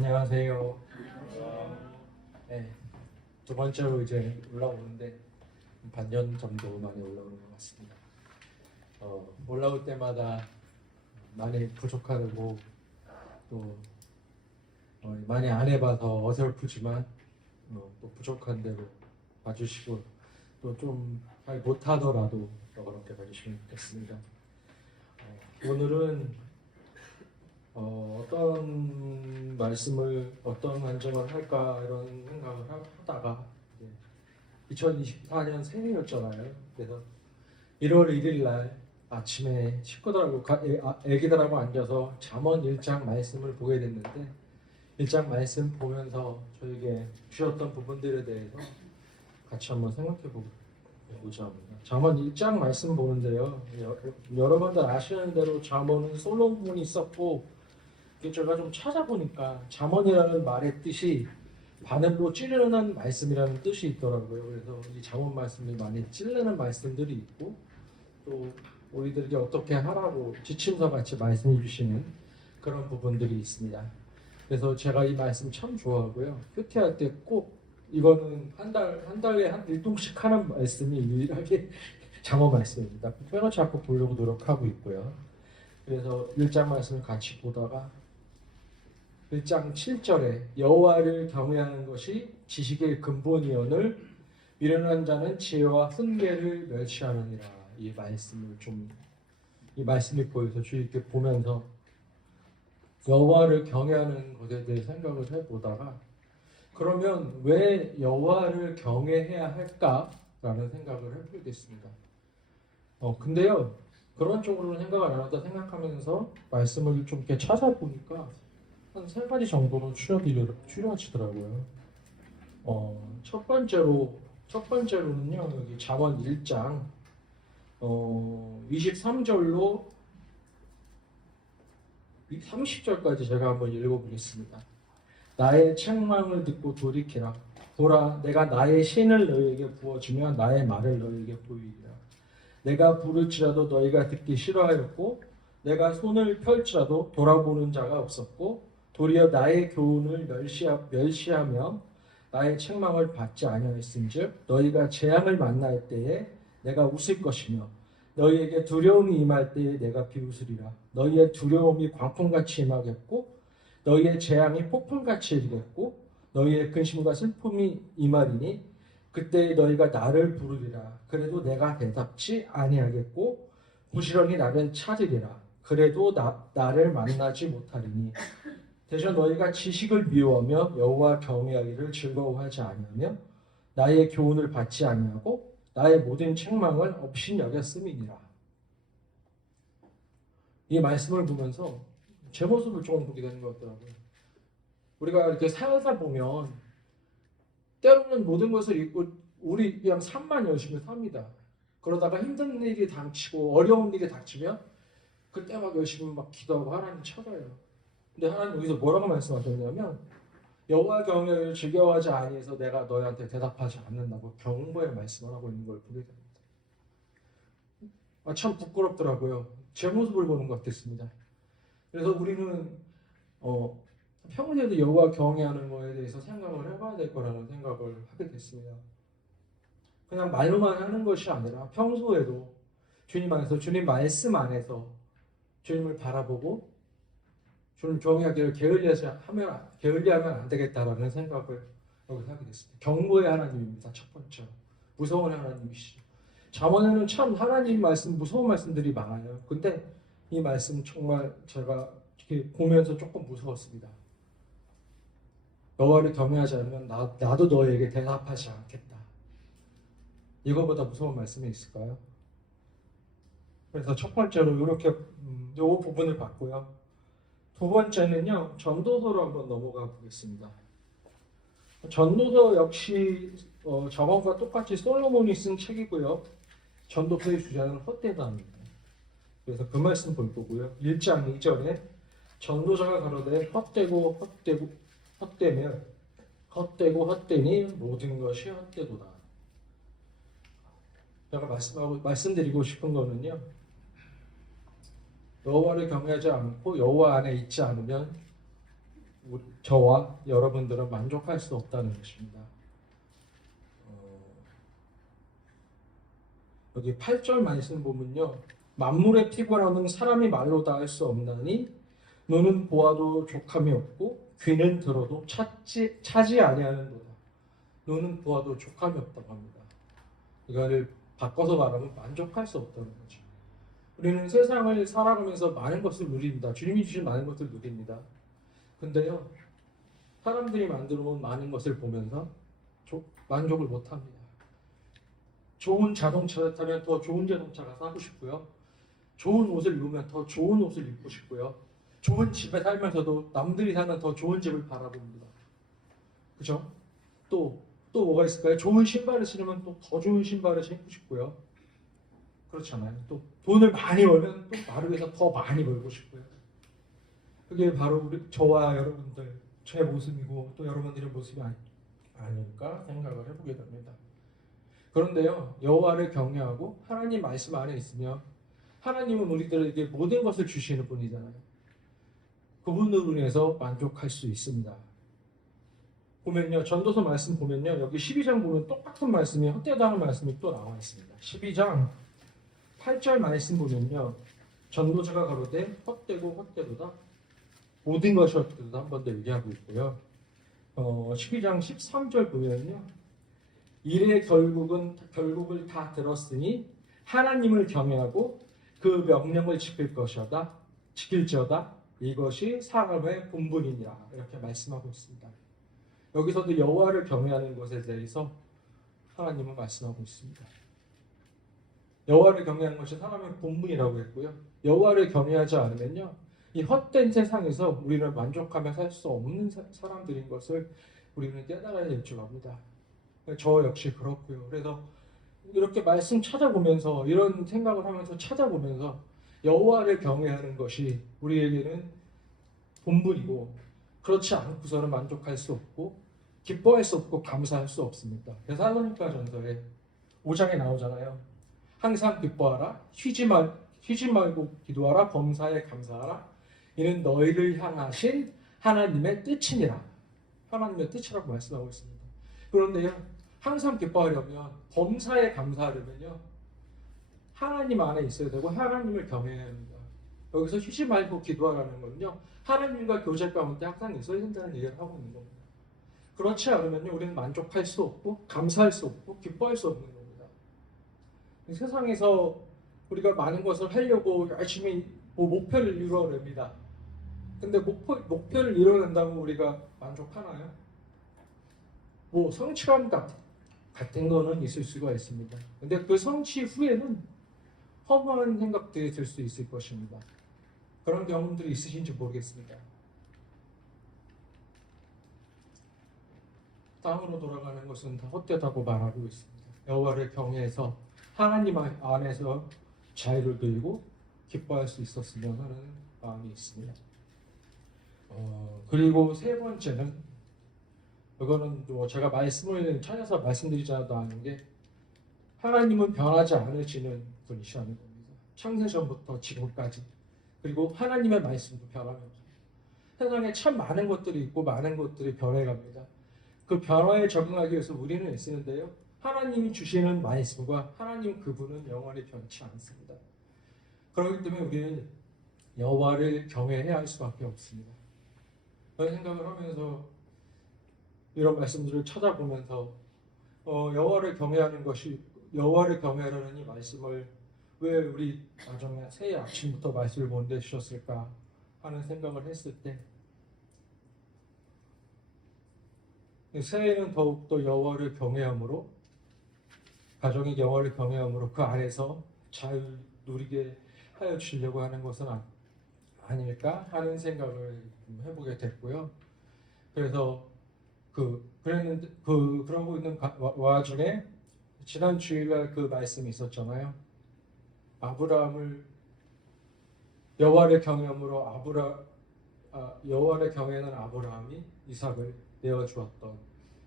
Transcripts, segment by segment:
안녕하세요. 네, 두 번째로 이제 올라오는데 반년 정도 많이 올라오는 것 같습니다. 올라올 때마다 많이 부족하고 또 많이 안 해봐서 어설프지만 또 부족한 대로 봐주시고 또 좀 잘 못하더라도 그렇게 봐주시면 좋겠습니다. 오늘은 어떤 말씀을 어떤 안정을 할까 이런 생각을 하다가 2024년 새해였잖아요. 그래서 1월 1일 날 아침에 식구들하고 애기들하고 앉아서 잠언 1장 말씀을 보게 됐는데 1장 말씀 보면서 저에게 주셨던 부분들에 대해서 같이 한번 생각해 보자 합니다. 잠언 1장 말씀 보는데요. 여러분들 아시는 대로 잠언은 솔로몬이 썼고 제가 좀 찾아보니까 잠언이라는 말의 뜻이 바늘로 찌르는 말씀이라는 뜻이 있더라고요. 그래서 이 잠언 말씀이 많이 찌르는 말씀들이 있고 또 우리들에게 어떻게 하라고 지침서 같이 말씀해 주시는 그런 부분들이 있습니다. 그래서 제가 이 말씀 참 좋아하고요. 큐티할 때 꼭 이거는 한 달에 한 1동씩 하는 말씀이 유일하게 잠언 말씀입니다. 빼놓지 자꾸 보려고 노력하고 있고요. 그래서 1장 말씀을 같이 보다가 1장 7절에 여호와를 경외하는 것이 지식의 근본이오늘 미련한 자는 지혜와 훈계를 멸시하느니라. 이 말씀이 보여서 주님께 보면서 여호와를 경외하는 것에 대해 생각을 해보다가 그러면 왜 여호와를 경외해야 할까라는 생각을 해보겠습니다. 근데요 그런 쪽으로는 생각을 안 하다 생각하면서 말씀을 좀 이렇게 찾아보니까 한 세 가지 정도로 추려지더라고요. 첫 번째로는요 여기 잠언 1장 23절로 30절까지 제가 한번 읽어보겠습니다. 나의 책망을 듣고 돌이키라. 보라, 내가 나의 신을 너희에게 부어주며 나의 말을 너희에게 보이리라. 내가 부를지라도 너희가 듣기 싫어하였고 내가 손을 펼지라도 돌아보는 자가 없었고 도리어 나의 교훈을 멸시하며 나의 책망을 받지 아니하였은즉 너희가 재앙을 만날 때에 내가 웃을 것이며 너희에게 두려움이 임할 때에 내가 비웃으리라. 너희의 두려움이 광풍같이 임하겠고 너희의 재앙이 폭풍같이 이르겠고 너희의 근심과 슬픔이 임하리니 그때 너희가 나를 부르리라. 그래도 내가 대답지 아니하겠고 부지런히 나를 찾으리라. 그래도 나를 만나지 못하리니 대신 너희가 지식을 미워하며 여호와 경외하기를 즐거워하지 아니하며 나의 교훈을 받지 아니하고 나의 모든 책망을 업신여겼음이니라. 이 말씀을 보면서 제 모습을 조금 보게 되는 것 같더라고요. 우리가 이렇게 살다 보면 때로는 모든 것을 잊고 우리 그냥 삶만 열심히 삽니다. 그러다가 힘든 일이 닥치고 어려운 일이 닥치면 그때 막 열심히 막 기도하고 하나님 찾아요. 근데 하나님 여기서 뭐라고 말씀하셨냐면 여호와 경외를 즐겨하지 아니해서 내가 너희한테 대답하지 않는다고 경고의 말씀을 하고 있는 걸 보게 됩니다. 참 부끄럽더라고요. 제 모습을 보는 것 같았습니다. 그래서 우리는 평소에도 여호와 경외하는 것에 대해서 생각을 해봐야 될 거라는 생각을 하게 됐습니다. 그냥 말로만 하는 것이 아니라 평소에도 주님 안에서 주님 말씀 안에서 주님을 바라보고 주님 경외하기를 게을리하면 안 되겠다라는 생각을 여기서 하게 됐습니다. 경고의 하나님입니다. 첫 번째. 무서운 하나님이시죠. 잠언에는 참 하나님 말씀, 무서운 말씀들이 많아요. 근데 이 말씀 정말 제가 이렇게 보면서 조금 무서웠습니다. 여호와를 경외하지 않으면 나도 너에게 대답하지 않겠다. 이거보다 무서운 말씀이 있을까요? 그래서 첫 번째로 이렇게 이 부분을 봤고요. 두 번째는요, 전도서로 한번 넘어가 보겠습니다. 전도서 역시 저번과 똑같이 솔로몬이 쓴 책이고요. 전도서의 주제는 헛되다입니다. 그래서 그 말씀 볼 거고요. 1장 2절에 전도자가 가로되 헛되고 헛되니 모든 것이 헛되도다. 제가 말씀드리고 싶은 거는요. 여호와를 경외하지 않고 여호와 안에 있지 않으면 저와 여러분들은 만족할 수 없다는 것입니다. 여기 8절 말씀 보면요. 만물의 피곤함은 사람이 말로 다 할 수 없나니 눈은 보아도 족함이 없고 귀는 들어도 차지 아니하는도다. 눈은 보아도 족함이 없다고 합니다. 이거를 바꿔서 말하면 만족할 수 없다는 거죠. 우리는 세상을 살아가면서 많은 것을 누립니다. 주님이 주신 많은 것을 누립니다. 근데요, 사람들이 만들어 놓은 많은 것을 보면서 만족을 못 합니다. 좋은 자동차를 타면 더 좋은 자동차가 사고 싶고요. 좋은 옷을 입으면 더 좋은 옷을 입고 싶고요. 좋은 집에 살면서도 남들이 사는 더 좋은 집을 바라봅니다. 그죠? 또 뭐가 있을까요? 좋은 신발을 신으면 또 더 좋은 신발을 신고 싶고요. 그렇잖아요. 또 돈을 많이 벌면 또 나를 위해서 더 많이 벌고 싶고요. 그게 바로 저와 여러분들, 제 모습이고 또 여러분들의 모습이 아닐까 생각을 해보게 됩니다. 그런데요, 여호와를 경외하고 하나님 말씀 안에 있으며 하나님은 우리들에게 모든 것을 주시는 분이잖아요. 그분으로 인해서 만족할 수 있습니다. 보면요, 전도서 말씀 보면요, 여기 12장 보면 똑같은 말씀이 헛되다는 말씀이 또 나와 있습니다. 12장 8절 말씀 보면요, 전도자가 가로되 헛되고 헛되도다, 모든 것이 헛되도다 한 번 더 얘기하고 있고요. 12장 13절 보면요, 이래 결국을 다 들었으니 하나님을 경외하고 그 명령을 지킬지어다 이것이 사람의 본분이니라, 이렇게 말씀하고 있습니다. 여기서도 여호와를 경외하는 것에 대해서 하나님은 말씀하고 있습니다. 여호와를 경외하는 것이 사람의 본분이라고 했고요. 여호와를 경외하지 않으면요, 이 헛된 세상에서 우리는 만족하며 살 수 없는 사람들인 것을 우리는 깨달아야 될 줄 압니다. 저 역시 그렇고요. 그래서 이렇게 말씀 찾아보면서, 이런 생각을 하면서 찾아보면서 여호와를 경외하는 것이 우리에게는 본분이고, 그렇지 않고서는 만족할 수 없고 기뻐할 수 없고 감사할 수 없습니다. 데살로니가 전서에 5장에 나오잖아요. 항상 기뻐하라, 쉬지 말고 기도하라, 범사에 감사하라, 이는 너희를 향하신 하나님의 뜻이니라. 하나님의 뜻이라고 말씀하고 있습니다. 그런데요, 항상 기뻐하려면, 범사에 감사하려면요, 하나님 안에 있어야 되고 하나님을 경외해야 합니다. 여기서 쉬지 말고 기도하라는 건요, 하나님과 교제 가운데 항상 있어야 된다는 얘기를 하고 있는 겁니다. 그렇지 않으면요, 우리는 만족할 수 없고 감사할 수 없고 기뻐할 수 없는 겁니다. 세상에서 우리가 많은 것을 하려고 열심히 목표를 이루어냅니다. 근데 목표를 이루어낸다고 우리가 만족하나요? 성취감 같은 거는 있을 수가 있습니다. 근데 그 성취 후에는 허무한 생각들이 들 수 있을 것입니다. 그런 경험들이 있으신지 모르겠습니다. 땅으로 돌아가는 것은 다 헛되다고 말하고 있습니다. 여호와를 경외해서 하나님 안에서 자유를 누리고 기뻐할 수 있었으면 하는 마음이 있습니다. 그리고 세 번째는, 이거는 제가 말씀을 찾아서 말씀드리지 않은 게, 하나님은 변하지 않으시는 분이시라는 겁니다. 창세전부터 지금까지. 그리고 하나님의 말씀도 변함이 없어요. 세상에 참 많은 것들이 있고 많은 것들이 변해갑니다. 그 변화에 적응하기 위해서 우리는 애쓰는데요, 하나님이 주시는 말씀과 하나님 그분은 영원히 변치 않습니다. 그렇기 때문에 우리는 여호와를 경외해야 할 수밖에 없습니다. 그런 생각을 하면서 이런 말씀들을 찾아보면서 여호와를 경외하라는 이 말씀을 왜 우리 가정에 새해 아침부터 말씀을 보내주셨을까 하는 생각을 했을 때, 새해에는 더욱더 여호와를 경외함으로, 가정이 여호와를 경외함으로 그 안에서 잘 누리게 하여 주시려고 하는 것은 아닐까 하는 생각을 해보게 됐고요. 그래서 그러고 있는 와중에 지난 주일날 그 말씀이 있었잖아요. 여호와를 경외함으로 여호와를 경외하는 아브라함이 이삭을 내어주었던,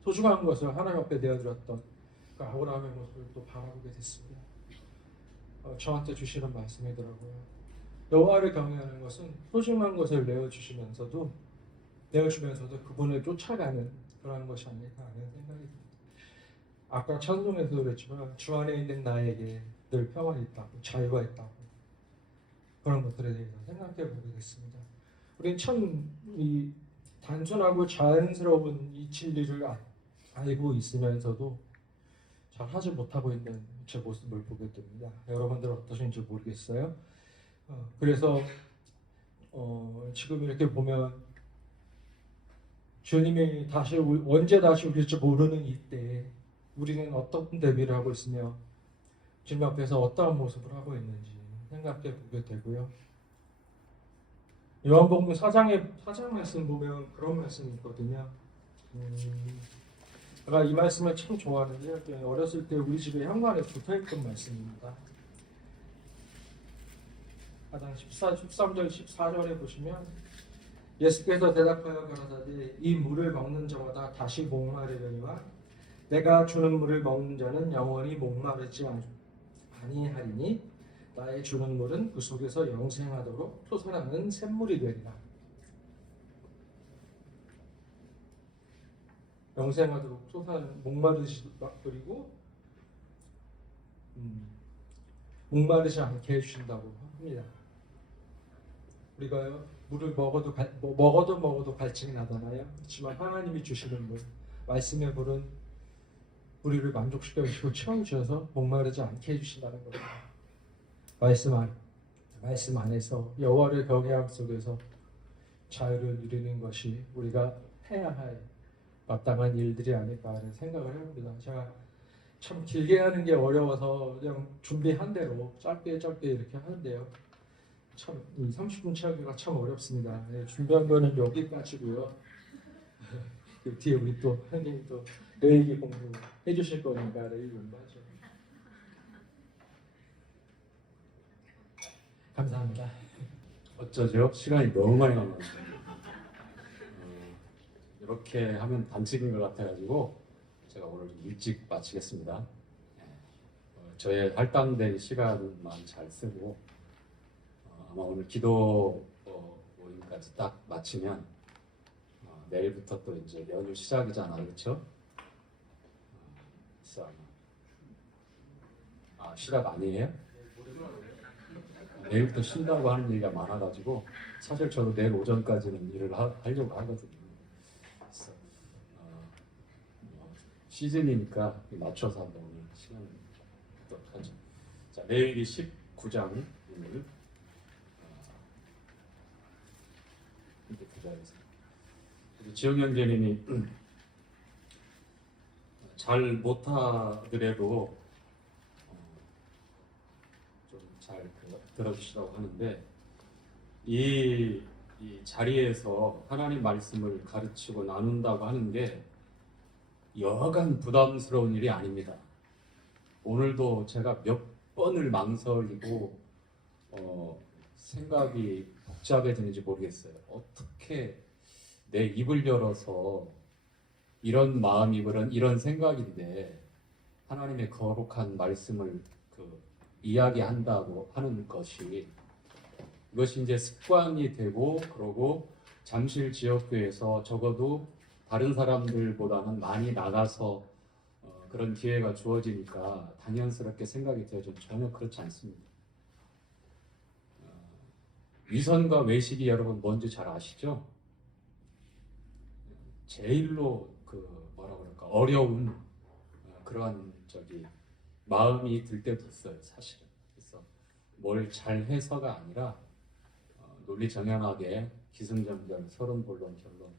소중한 것을 하나님 앞에 내어드렸던 그 아브라함의 모습을 또 바라보게 됐습니다. 저한테 주시는 말씀이더라고요. 여호와를 경외하는 것은 소중한 것을 내어주시면서도 내어주면서도 그분을 쫓아가는 그런 것이 아닐까 하는 생각이 듭니다. 아까 찬송에서 그랬지만 주 안에 있는 나에게 늘 평안이 있다고, 자유가 있다고, 그런 것들에 대해서 생각해 보게 됐습니다. 우리는 참 이 단순하고 자연스러운 이 진리를 알고 있으면서도 잘 하지 못하고 있는 제 모습을 보게 됩니다. 여러분들 어떠신지 모르겠어요. 그래서 지금 이렇게 보면 주님이 언제 다시 오실지 모르는 이때 우리는 어떤 대비를 하고 있으며 주님 앞에서 어떠한 모습을 하고 있는지 생각해 보게 되고요. 요한복음 4장 말씀 보면 그런 말씀이 있거든요. 제가 이 말씀을 참 좋아하는데요. 어렸을 때 우리 집에 현관에 붙어있던 말씀입니다. 4장 13절 14절에 보시면 예수께서 대답하여 가라사대 이 물을 먹는 자마다 다시 목마르려니와 내가 주는 물을 먹는 자는 영원히 목마르지 아니하리니 나의 주는 물은 그 속에서 영생하도록 솟아나는 샘물이 되리라. 영생하도록 솟아나는 그리고 목마르지 않게 해주신다고 합니다. 우리가요 물을 먹어도 갈증이 나잖아요. 그렇지만 하나님이 주시는 물, 말씀의 물은 우리를 만족시켜 주시고 채워주셔서 목마르지 않게 해주신다는 겁니다. 말씀 안에서 여호와를 경외함 속에서 자유를 누리는 것이 우리가 해야 할 마땅한 일들이 아닐까 하는 생각을 해봅니다. 제가 참 길게 하는 게 어려워서 그냥 준비한 대로 짧게 이렇게 하는데요. 참 이 30분 채우기가 참 어렵습니다. 네, 준비한 거는 여기까지고요. 그 뒤에 우리 또 형님이 또 레이기 공부해 주실 거니까 레이기 공부하죠. 감사합니다. 어쩌죠? 시간이 너무 많이 남았어요. 이렇게 하면 반칙인 것 같아가지고 제가 오늘 일찍 마치겠습니다. 저의 할당된 시간만 잘 쓰고 아마 오늘 기도 모임까지 딱 마치면 내일부터 또 이제 연휴 시작이잖아요, 그렇죠? 시작 아니에요? 내일부터 쉰다고 하는 얘기가 많아가지고 사실 저도 내일 오전까지는 일을 하려고 하거든요. 그래서 시즌이니까 맞춰서 한번 오늘 시간을 갖도록 하죠. 자, 레위기 19장 오늘 9절에서 지영 형제님이 잘 못하더라도 좀 잘 들어주시라고 하는데 이 자리에서 하나님 말씀을 가르치고 나눈다고 하는 게 여간 부담스러운 일이 아닙니다. 오늘도 제가 몇 번을 망설이고 생각이 복잡해지는지 모르겠어요. 어떻게 내 입을 열어서 이런 마음이 이런 생각인데 하나님의 거룩한 말씀을 이야기한다고 하는 것이 이것이 이제 습관이 되고 그러고 잠실 지역교회에서 적어도 다른 사람들보다는 많이 나가서 그런 기회가 주어지니까 당연스럽게 생각이 되어져 전혀 그렇지 않습니다. 위선과 외식이 여러분 뭔지 잘 아시죠? 제일로 어려운 그러한 마음이 들 때도 있어요, 사실은. 그래서 뭘 잘해서가 아니라 논리정연하게 기승전결, 서론본론, 결론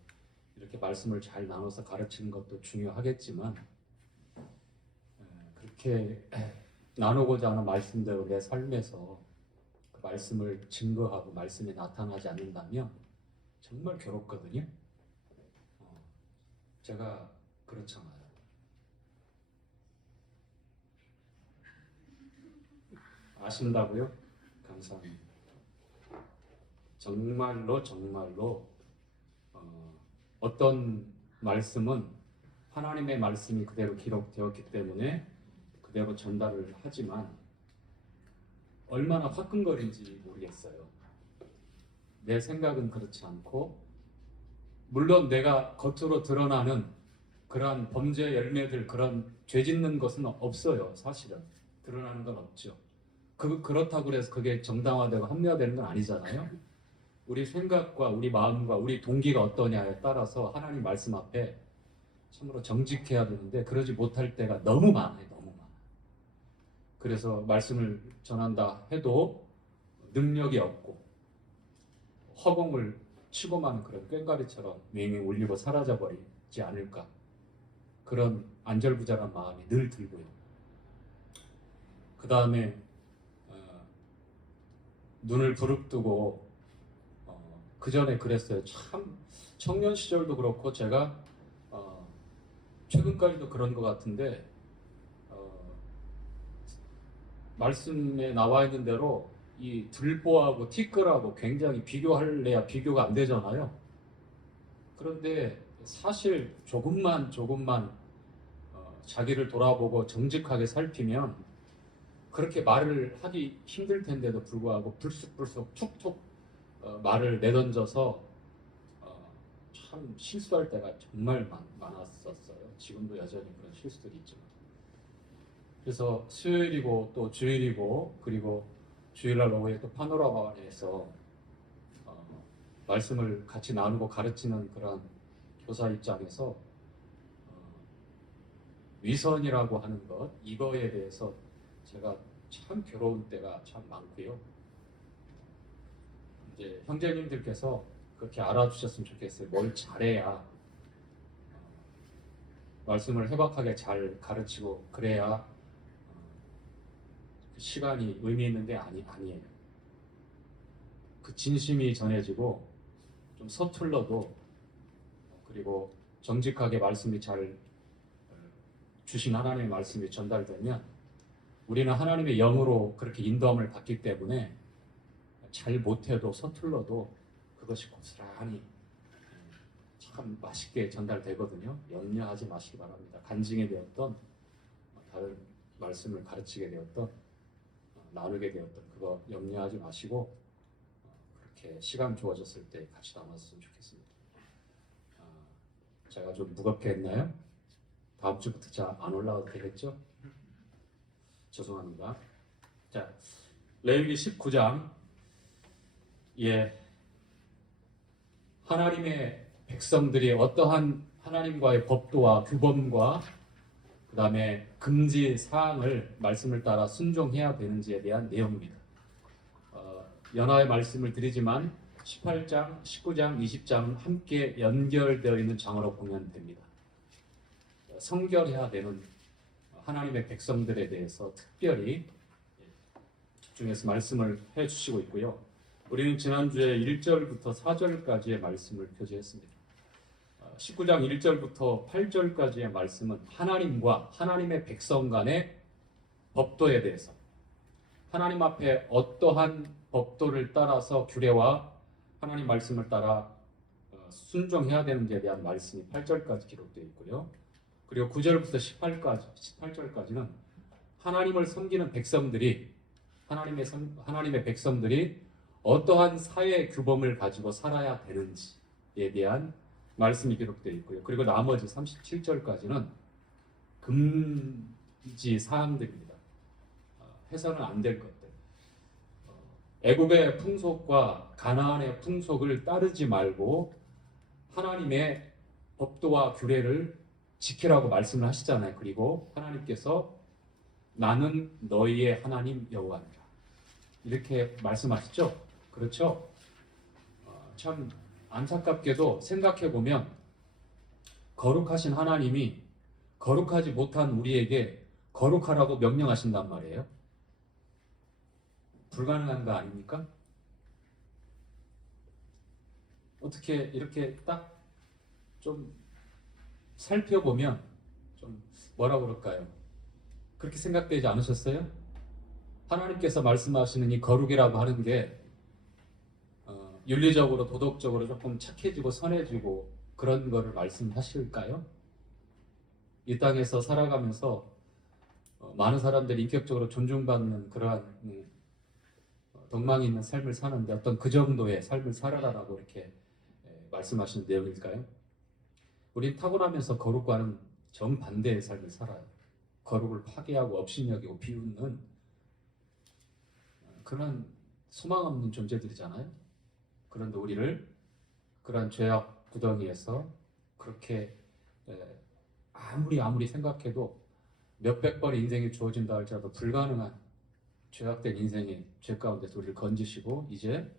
이렇게 말씀을 잘 나눠서 가르치는 것도 중요하겠지만 그렇게 나누고자 하는 말씀대로 내 삶에서 그 말씀을 증거하고 말씀이 나타나지 않는다면 정말 괴롭거든요. 제가 그렇잖아요. 아신다고요? 감사합니다. 정말로 어떤 말씀은 하나님의 말씀이 그대로 기록되었기 때문에 그대로 전달을 하지만 얼마나 화끈거린지 모르겠어요. 내 생각은 그렇지 않고 물론 내가 겉으로 드러나는 그러한 범죄 열매들, 그런 죄 짓는 것은 없어요. 사실은 드러나는 건 없죠. 그렇다고 해서 그게 정당화되고 합리화되는 건 아니잖아요. 우리 생각과 우리 마음과 우리 동기가 어떠냐에 따라서 하나님 말씀 앞에 참으로 정직해야 되는데 그러지 못할 때가 너무 많아요. 너무 많아요. 그래서 말씀을 전한다 해도 능력이 없고 허공을 치고 마는 그런 꽹과리처럼 맹맹 울리고 사라져버리지 않을까, 그런 안절부절한 마음이 늘 들고요. 그 다음에 눈을 부릅뜨고 그 전에 그랬어요. 참 청년 시절도 그렇고 제가 최근까지도 그런 것 같은데 말씀에 나와 있는 대로 이 들보하고 티끌하고 굉장히 비교할래야 비교가 안 되잖아요. 그런데 사실 조금만 자기를 돌아보고 정직하게 살피면 그렇게 말을 하기 힘들 텐데도 불구하고 불쑥불쑥 툭툭 말을 내던져서 참 실수할 때가 정말 많았었어요. 지금도 여전히 그런 실수들이 있지만. 그래서 수요일이고 또 주일이고 그리고 주일날 오후에 또 파노라마에서 말씀을 같이 나누고 가르치는 그런 교사 입장에서 위선이라고 하는 것, 이거에 대해서 제가 참 괴로운 때가 참 많고요. 이제 형제님들께서 그렇게 알아주셨으면 좋겠어요. 뭘 잘해야 말씀을 해박하게 잘 가르치고 그래야 그 시간이 의미 있는 게 아니에요. 그 진심이 전해지고 좀 서툴러도 그리고 정직하게 말씀이 잘 주신 하나님의 말씀이 전달되면 우리는 하나님의 영으로 그렇게 인도함을 받기 때문에 잘 못해도 서툴러도 그것이 고스란히 참 맛있게 전달되거든요. 염려하지 마시기 바랍니다. 간증에 되었던 다른 말씀을 가르치게 되었던 나누게 되었던 그거 염려하지 마시고 그렇게 시간 주어졌을 때 같이 나눴으면 좋겠습니다. 제가 좀 무겁게 했나요? 다음 주부터 잘 안 올라와도 되겠죠? 죄송합니다. 자, 레위기 19장. 예, 하나님의 백성들이 어떠한 하나님과의 법도와 규범과 그 다음에 금지 사항을 말씀을 따라 순종해야 되는지에 대한 내용입니다. 연하의 말씀을 드리지만 18장, 19장, 20장은 함께 연결되어 있는 장으로 보면 됩니다. 성결해야 되는 하나님의 백성들에 대해서 특별히 집중해서 말씀을 해주시고 있고요. 우리는 지난주에 1절부터 4절까지의 말씀을 교제했습니다. 19장 1절부터 8절까지의 말씀은 하나님과 하나님의 백성 간의 법도에 대해서, 하나님 앞에 어떠한 법도를 따라서 규례와 하나님 말씀을 따라 순종해야 되는지에 대한 말씀이 8절까지 기록되어 있고요. 그리고 9절부터 18절까지는 하나님을 섬기는 백성들이 하나님의 백성들이 어떠한 사회 규범을 가지고 살아야 되는지에 대한 말씀이 기록되어 있고요. 그리고 나머지 37절까지는 금지 사항들입니다. 해서는 안 될 것들. 애굽의 풍속과 가나안의 풍속을 따르지 말고 하나님의 법도와 규례를 지키라고 말씀을 하시잖아요. 그리고 하나님께서 나는 너희의 하나님 여호와니라 이렇게 말씀하시죠. 그렇죠? 참 안타깝게도 생각해보면 거룩하신 하나님이 거룩하지 못한 우리에게 거룩하라고 명령하신단 말이에요. 불가능한 거 아닙니까? 어떻게 이렇게 딱 좀 살펴보면 좀 뭐라 그럴까요? 그렇게 생각되지 않으셨어요? 하나님께서 말씀하시는 이 거룩이라고 하는 게 윤리적으로 도덕적으로 조금 착해지고 선해지고 그런 거를 말씀하실까요? 이 땅에서 살아가면서 많은 사람들이 인격적으로 존중받는 그러한 덕망이 있는 삶을 사는데 어떤 그 정도의 삶을 살아라라고 이렇게 말씀하신 내용일까요? 우린 타고나면서 거룩과는 정반대의 삶을 살아요. 거룩을 파괴하고 업신여기고 비웃는 그런 소망 없는 존재들이잖아요. 그런데 우리를 그런 죄악 구덩이에서 그렇게 아무리 생각해도 몇백 번의 인생이 주어진다 할지라도 불가능한 죄악된 인생의 죄 가운데서 우리를 건지시고 이제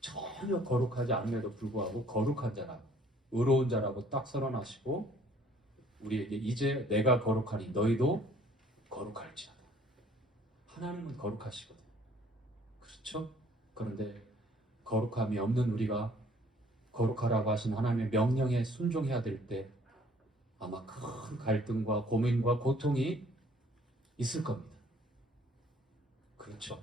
전혀 거룩하지 않음에도 불구하고 거룩한 자라고 의로운 자라고 딱 선언하시고 우리에게 이제 내가 거룩하니 너희도 거룩할지어다. 하나님은 거룩하시거든요. 그렇죠? 그런데 거룩함이 없는 우리가 거룩하라고 하신 하나님의 명령에 순종해야 될 때 아마 큰 갈등과 고민과 고통이 있을 겁니다. 그렇죠?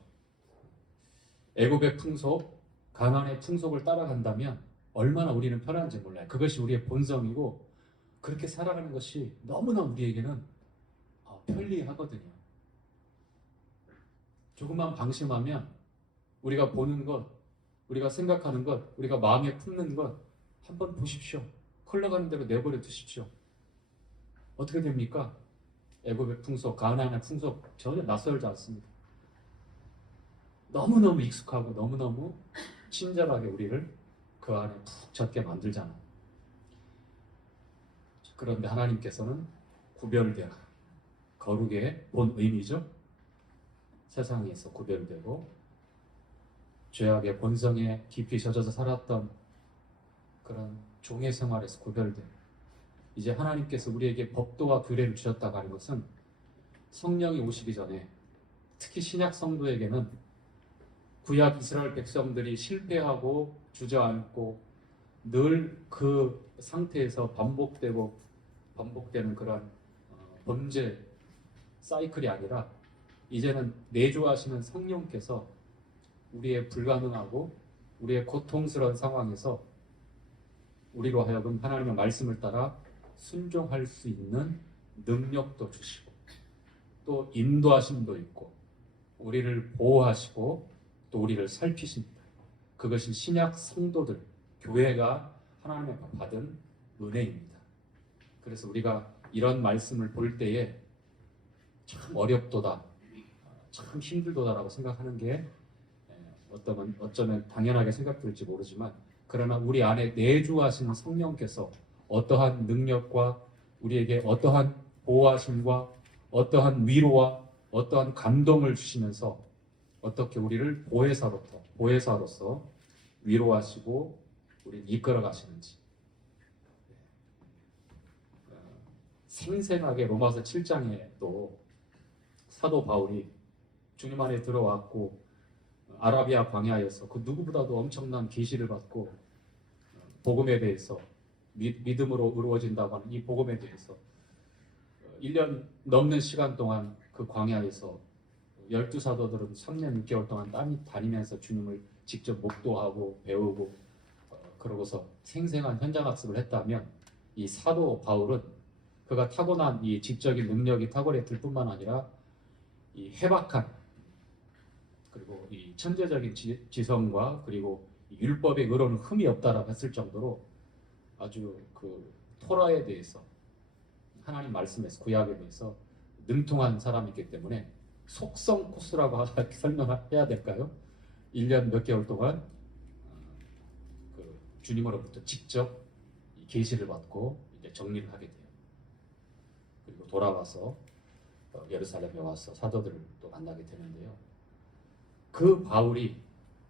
애굽의 풍속, 가나안의 풍속을 따라간다면 얼마나 우리는 편한지 몰라요. 그것이 우리의 본성이고 그렇게 살아가는 것이 너무나 우리에게는 편리하거든요. 조금만 방심하면 우리가 보는 것, 우리가 생각하는 것, 우리가 마음에 품는 것 한번 보십시오. 흘러가는 대로 내버려 두십시오. 어떻게 됩니까? 애굽의 풍속, 가나안의 풍속 전혀 낯설지 않습니다. 너무너무 익숙하고 너무너무 친절하게 우리를 그 안에 푹 젖게 만들잖아요. 그런데 하나님께서는 구별되라. 거룩의 본 의미죠. 세상에서 구별되고 죄악의 본성에 깊이 젖어서 살았던 그런 종의 생활에서 구별된 이제 하나님께서 우리에게 법도와 규례를 주셨다고 하는 것은 성령이 오시기 전에 특히 신약 성도에게는 구약 이스라엘 백성들이 실패하고 주저앉고 늘 그 상태에서 반복되는 그런 범죄 사이클이 아니라 이제는 내주하시는 성령께서 우리의 불가능하고 우리의 고통스러운 상황에서 우리로 하여금 하나님의 말씀을 따라 순종할 수 있는 능력도 주시고 또 인도하심도 있고 우리를 보호하시고 또 우리를 살피십니다. 그것이 신약 성도들, 교회가 하나님의 받은 은혜입니다. 그래서 우리가 이런 말씀을 볼 때에 참 어렵도다, 참 힘들도다라고 생각하는 게 어쩌면 당연하게 생각될지 모르지만 그러나 우리 안에 내주하시는 성령께서 어떠한 능력과 우리에게 어떠한 보호하심과 어떠한 위로와 어떠한 감동을 주시면서 어떻게 우리를 보혜사로서 위로하시고 우리를 이끌어 가시는지 생생하게 로마서 7장에도 사도 바울이 주님 안에 들어왔고 아라비아 광야에서 그 누구보다도 엄청난 계시를 받고 복음에 대해서 믿음으로 이루어진다고 하는 이 복음에 대해서 1년 넘는 시간 동안 그 광야에서 12사도들은 3년 6개월 동안 땀이 다니면서 주님을 직접 목도하고 배우고 그러고서 생생한 현장학습을 했다면 이 사도 바울은 그가 타고난 이 지적인 능력이 탁월했을 뿐만 아니라 이 해박한 그리고 이 천재적인 지성과 그리고 율법의 의로는 흠이 없다라고 했을 정도로 아주 그 토라에 대해서 하나님 말씀에서 구약에 대해서 능통한 사람이기 때문에 속성 코스라고 설명해야 될까요? 1년 몇 개월 동안 그 주님으로부터 직접 계시를 받고 이제 정리를 하게 돼요. 그리고 돌아와서 예루살렘에 와서 사도들을 또 만나게 되는데요. 그 바울이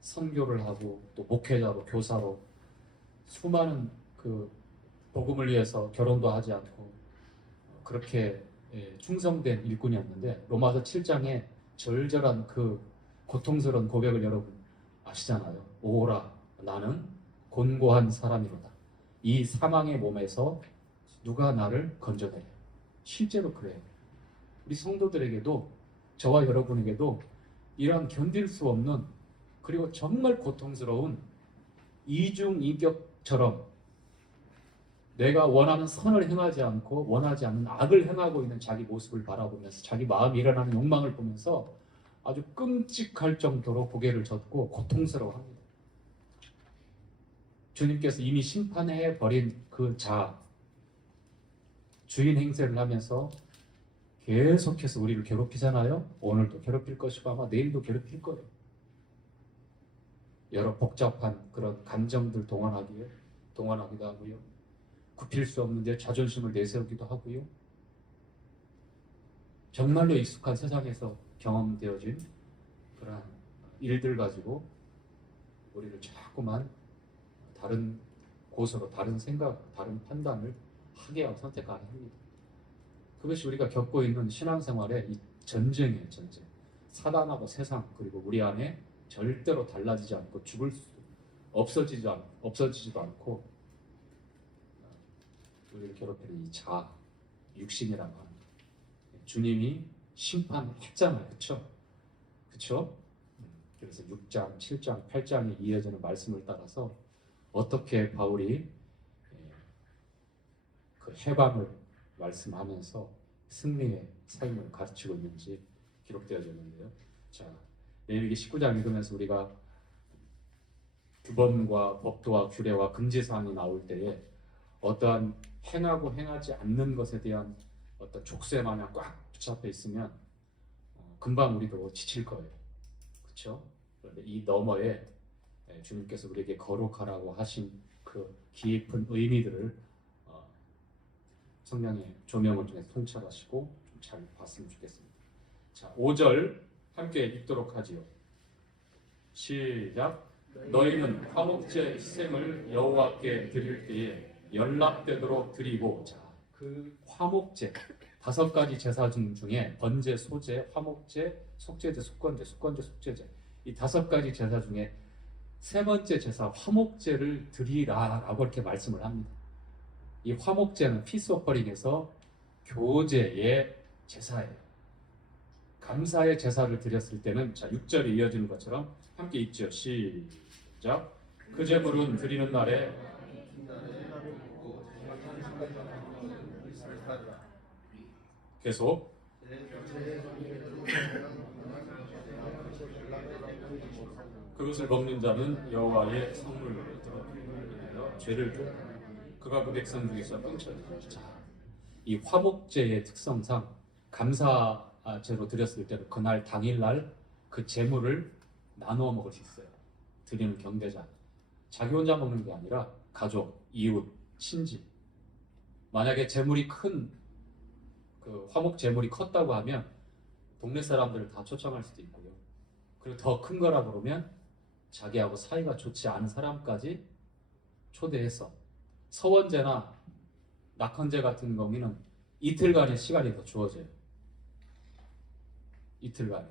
선교를 하고 또 목회자로 교사로 수많은 그 복음을 위해서 결혼도 하지 않고 그렇게 충성된 일꾼이었는데 로마서 7장에 절절한 그 고통스러운 고백을 여러분 아시잖아요. 오라 나는 곤고한 사람이로다. 이 사망의 몸에서 누가 나를 건져내려. 실제로 그래요. 우리 성도들에게도 저와 여러분에게도 이러한 견딜 수 없는 그리고 정말 고통스러운 이중인격처럼 내가 원하는 선을 행하지 않고 원하지 않는 악을 행하고 있는 자기 모습을 바라보면서 자기 마음이 일어나는 욕망을 보면서 아주 끔찍할 정도로 고개를 젓고 고통스러워합니다. 주님께서 이미 심판해 버린 그 주인 행세를 하면서 계속해서 우리를 괴롭히잖아요. 오늘도 괴롭힐 것이고 아마 내일도 괴롭힐 거예요. 여러 복잡한 그런 감정들 동원하기도 하고요. 굽힐 수 없는데 자존심을 내세우기도 하고요. 정말로 익숙한 세상에서 경험되어진 그러한 일들 가지고 우리를 자꾸만 다른 곳으로, 다른 생각, 다른 판단을 하게 하고 선택하게 합니다. 그것이 우리가 겪고 있는 신앙생활의 이 전쟁이에요, 전쟁. 사단하고 세상, 그리고 우리 안에 절대로 달라지지 않고 없어지지도 않고 우리를 괴롭히는 이 육신이라고 하는 주님이 심판했잖아요. 그쵸? 그래서 6장, 7장, 8장에 이어지는 말씀을 따라서 어떻게 바울이 그 해방을 말씀하면서 승리의 삶을 가르치고 있는지 기록되어졌는데요. 자, 레위기 19장 읽으면서 우리가 규범과 법도와 규례와 금지사항이 나올 때에 어떠한 행하고 행하지 않는 것에 대한 어떤 족쇄 마냥 꽉 붙잡혀 있으면 금방 우리도 지칠 거예요. 그렇죠? 그런데 이 너머에 주님께서 우리에게 거룩하라고 하신 그 깊은 의미들을 성령의 조명을 통해서 통찰하시고 좀 잘 봤으면 좋겠습니다. 자, 5절 함께 읽도록 하지요. 시작. 너희는 화목제 희생을 여호와께 드릴 때에 연락되도록 드리고. 자, 그 화목제 5가지 제사 중에 번제, 소제, 화목제, 속제제, 속건제, 속제제 이 5가지 제사 중에 3번째 제사 화목제를 드리라라고 이렇게 말씀을 합니다. 이 화목제는 피스 오퍼링에서 교제의 제사예요. 감사의 제사를 드렸을 때는 자 6절에 이어지는 것처럼 함께 읽죠. 시작. 그 제물은 드리는 날에 계속 그것을 먹는 자는 여호와의 성물로 죄를 줍고 그가 그 백성 중에서 끊쳐지죠. 자, 이 화목제의 특성상 감사제로 드렸을 때는 그날 당일날 그 제물을 나누어 먹을 수 있어요. 드리는 경배자. 자기 혼자 먹는 게 아니라 가족, 이웃, 친지. 만약에 제물이 그 화목 제물이 컸다고 하면 동네 사람들을 다 초청할 수도 있고요. 그리고 더 큰 거라 그러면 자기하고 사이가 좋지 않은 사람까지 초대해서 서원제나 낙헌제 같은 경우는 이틀간의 시간이 더 주어져요. 이틀간.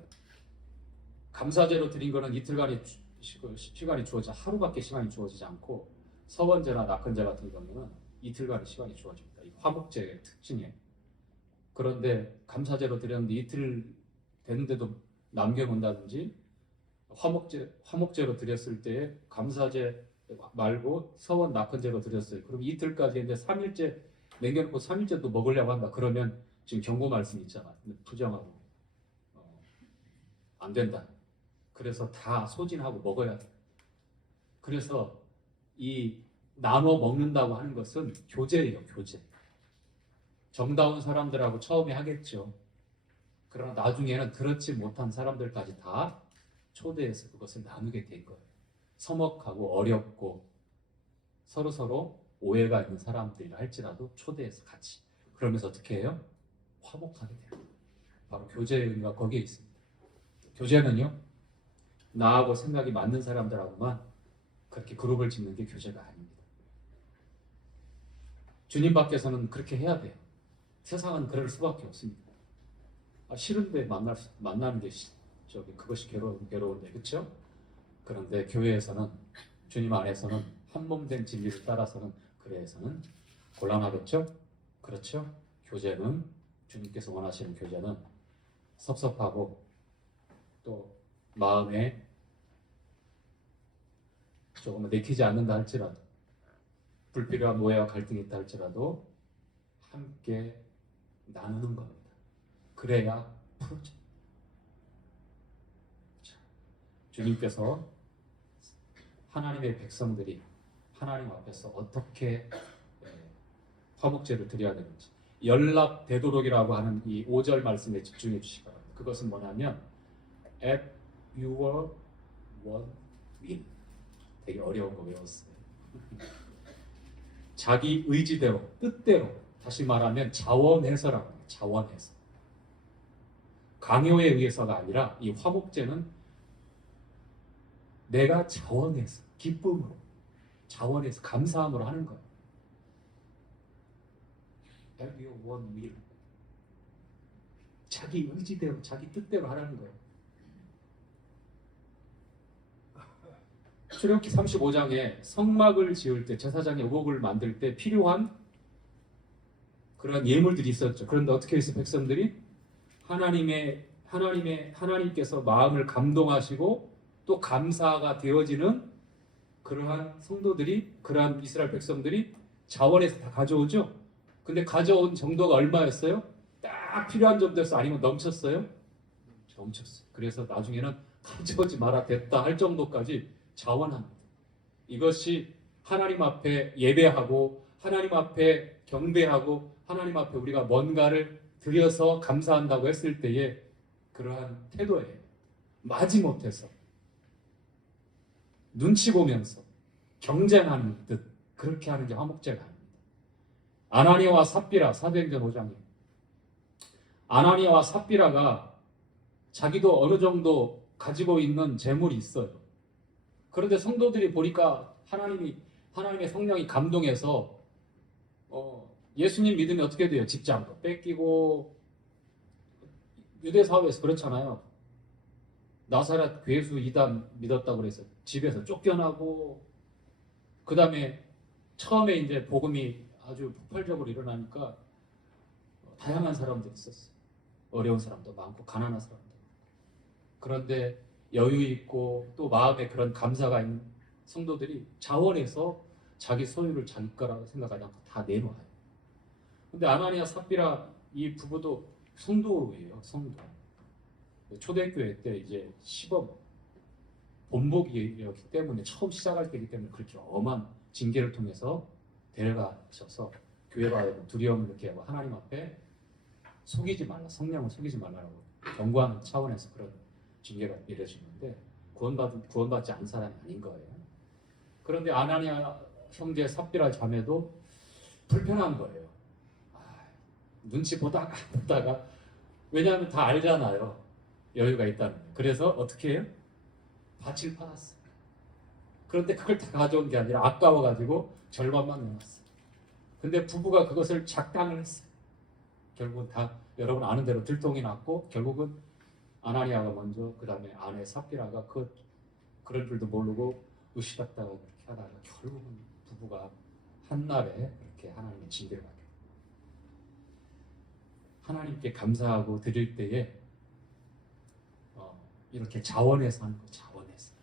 감사제로 드린 거는 이틀간의 시간이 주어져 하루밖에 시간이 주어지지 않고 서원제나 낙헌제 같은 경우는 이틀간의 시간이 주어집니다. 이 화목제의 특징이에요. 그런데 감사제로 드렸는데 이틀 됐는데도 남겨놓는다든지 화목제로 드렸을 때 감사제 말고 서원 낙헌제로 드렸어요. 그럼 이틀까지 했는데 3일째 남겨놓고 3일째 또 먹으려고 한다. 그러면 지금 경고 말씀 있잖아. 부정하고 안 된다. 그래서 다 소진하고 먹어야 돼. 그래서 이 나눠 먹는다고 하는 것은 교제예요. 교제. 정다운 사람들하고 처음에 하겠죠. 그러나 나중에는 그렇지 못한 사람들까지 다 초대해서 그것을 나누게 된 거예요. 서먹하고 어렵고 서로 오해가 있는 사람들이라 할지라도 초대해서 같이. 그러면서 어떻게 해요? 화목하게 돼요. 바로 교제의 의미가 거기에 있습니다. 교제는요, 나하고 생각이 맞는 사람들하고만 그렇게 그룹을 짓는 게 교제가 아닙니다. 주님 밖에서는 그렇게 해야 돼요. 세상은 그럴 수밖에 없습니다. 싫은데 만나는 게 그것이 괴로운데, 그렇죠? 그런데 교회에서는 주님 안에서는 한 몸 된 진리를 따라서는 그래서는 곤란하겠죠? 그렇죠? 교제는 주님께서 원하시는 교제는 섭섭하고 또 마음에 조금 내키지 않는다 할지라도 불필요한 오해와 갈등이 있다 할지라도 함께 나누는 겁니다. 그래야 풀어져. 주님께서 하나님의 백성들이 하나님 앞에서 어떻게 화목제를 드려야 되는지 연락되도록이라고 하는 이 5절 말씀에 집중해 주시기 바랍니다. 그것은 뭐냐면 at your one will. 되게 어려운 거 외웠어요. 자기 의지대로, 뜻대로, 다시 말하면 자원해서라고 합니다. 자원해서. 강요에 의해서가 아니라 이 화목제는 내가 자원해서, 기쁨으로, 자원해서, 감사함으로 하는 거예요. Have your one will. 자기 의지대로, 자기 뜻대로 하라는 거예요. 출애굽기 35장에 성막을 지을 때, 제사장의 의복을 만들 때 필요한 그런 예물들이 있었죠. 그런데 어떻게 해서 백성들이 하나님께서 마음을 감동하시고 또 감사가 되어지는 그러한 성도들이, 그러한 이스라엘 백성들이 자원해서 다 가져오죠. 근데 가져온 정도가 얼마였어요? 딱 필요한 정도였어? 아니면 넘쳤어요? 넘쳤어요. 그래서 나중에는 가져오지 마라, 됐다 할 정도까지 자원합니다. 이것이 하나님 앞에 예배하고 하나님 앞에 경배하고 하나님 앞에 우리가 뭔가를 드려서 감사한다고 했을 때의 그러한 태도예요. 마지못해서 눈치 보면서 경쟁하는 듯 그렇게 하는 게 화목제가 아닙니다. 아나니아와 삽비라, 사도행전 5장에 아나니아와 삽비라가 자기도 어느 정도 가지고 있는 재물이 있어요. 그런데 성도들이 보니까 하나님의 성령이 감동해서 예수님 믿으면 어떻게 돼요? 직장 뺏기고, 유대 사회에서 그렇잖아요. 나사렛 괴수 이단 믿었다고 그래서 집에서 쫓겨나고, 그 다음에 처음에 이제 복음이 아주 폭발적으로 일어나니까 다양한 사람들이 있었어요. 어려운 사람도 많고 가난한 사람도 많고. 그런데 여유 있고 또 마음에 그런 감사가 있는 성도들이 자원해서 자기 소유를 자기 거라고 생각하지 않고 다 내놓아요. 근데 아나니아 삽비라 이 부부도 성도예요. 성도. 초대교회 때 이제 시범 본복이었기 때문에, 처음 시작할 때이기 때문에 그렇게 엄한 징계를 통해서 데려가셔서 교회가 두려움을 느끼고 하나님 앞에 속이지 말라, 성령을 속이지 말라고 경고하는 차원에서 그런 징계가 내려지는데 구원받지 않은 사람이 아닌 거예요. 그런데 아나니아 형제 삽비라 자매도 불편한 거예요. 눈치 보다가 왜냐하면 다 알잖아요. 여유가 있다는 거. 그래서 어떻게 해요? 밭을 팔았어요. 그런데 그걸 다 가져온 게 아니라 아까워가지고 절반만 내놨어요. 근데 부부가 그것을 작당을 했어요. 결국은 다 여러분 아는 대로 들통이 났고, 결국은 아나니아가 먼저, 그 다음에 아내 삽비라가 그럴 줄도 모르고 으시닥다가 그렇게 하다가 결국은 부부가 한날에 그렇게 하나님의 징계를 받게 됩니다. 하나님께 감사하고 드릴 때에 이렇게 자원해서 하는 거예요. 자원해서.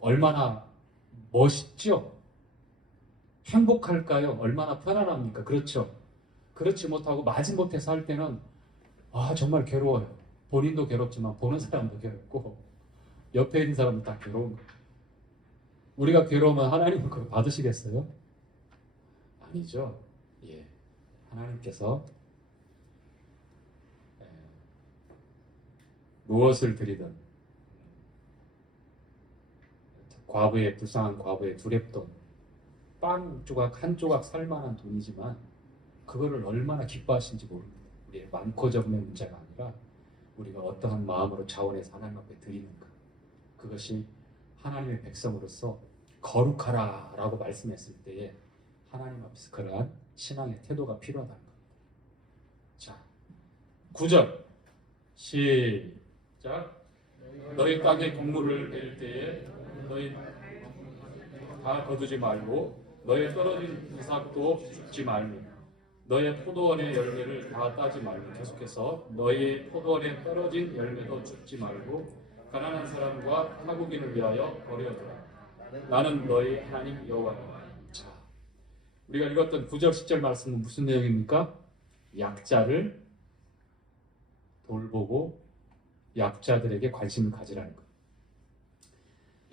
얼마나 멋있죠? 행복할까요? 얼마나 편안합니까? 그렇죠? 그렇지 못하고 마지못해서 할 때는 정말 괴로워요. 본인도 괴롭지만 보는 사람도 괴롭고 옆에 있는 사람도 다 괴로운 거예요. 우리가 괴로우면 하나님은 그걸 받으시겠어요? 아니죠. 예. 하나님께서 무엇을 드리든, 불쌍한 과부의 두렙돈, 빵 조각 한 조각 살만한 돈이지만 그거를 얼마나 기뻐하신지 모릅니다. 우리의 많고 적음의 문제가 아니라 우리가 어떠한 마음으로 자원해서 하나님 앞에 드리는가, 그것이 하나님의 백성으로서 거룩하라 라고 말씀했을 때에 하나님 앞에서 그러한 신앙의 태도가 필요하다는 겁니다. 자, 9절 시작. 너희 땅에 곡물을 낼 때에 너희 다 거두지 말고 너의 떨어진 이삭도 줍지 말고 너의 포도원의 열매를 다 따지 말고, 계속해서 너희 포도원에 떨어진 열매도 줍지 말고 가난한 사람과 타국인을 위하여 버려두라. 나는 너희 하나님 여호와다. 자, 우리가 읽었던 9절 10절 말씀은 무슨 내용입니까? 약자를 돌보고 약자들에게 관심을 가지라는 거예요.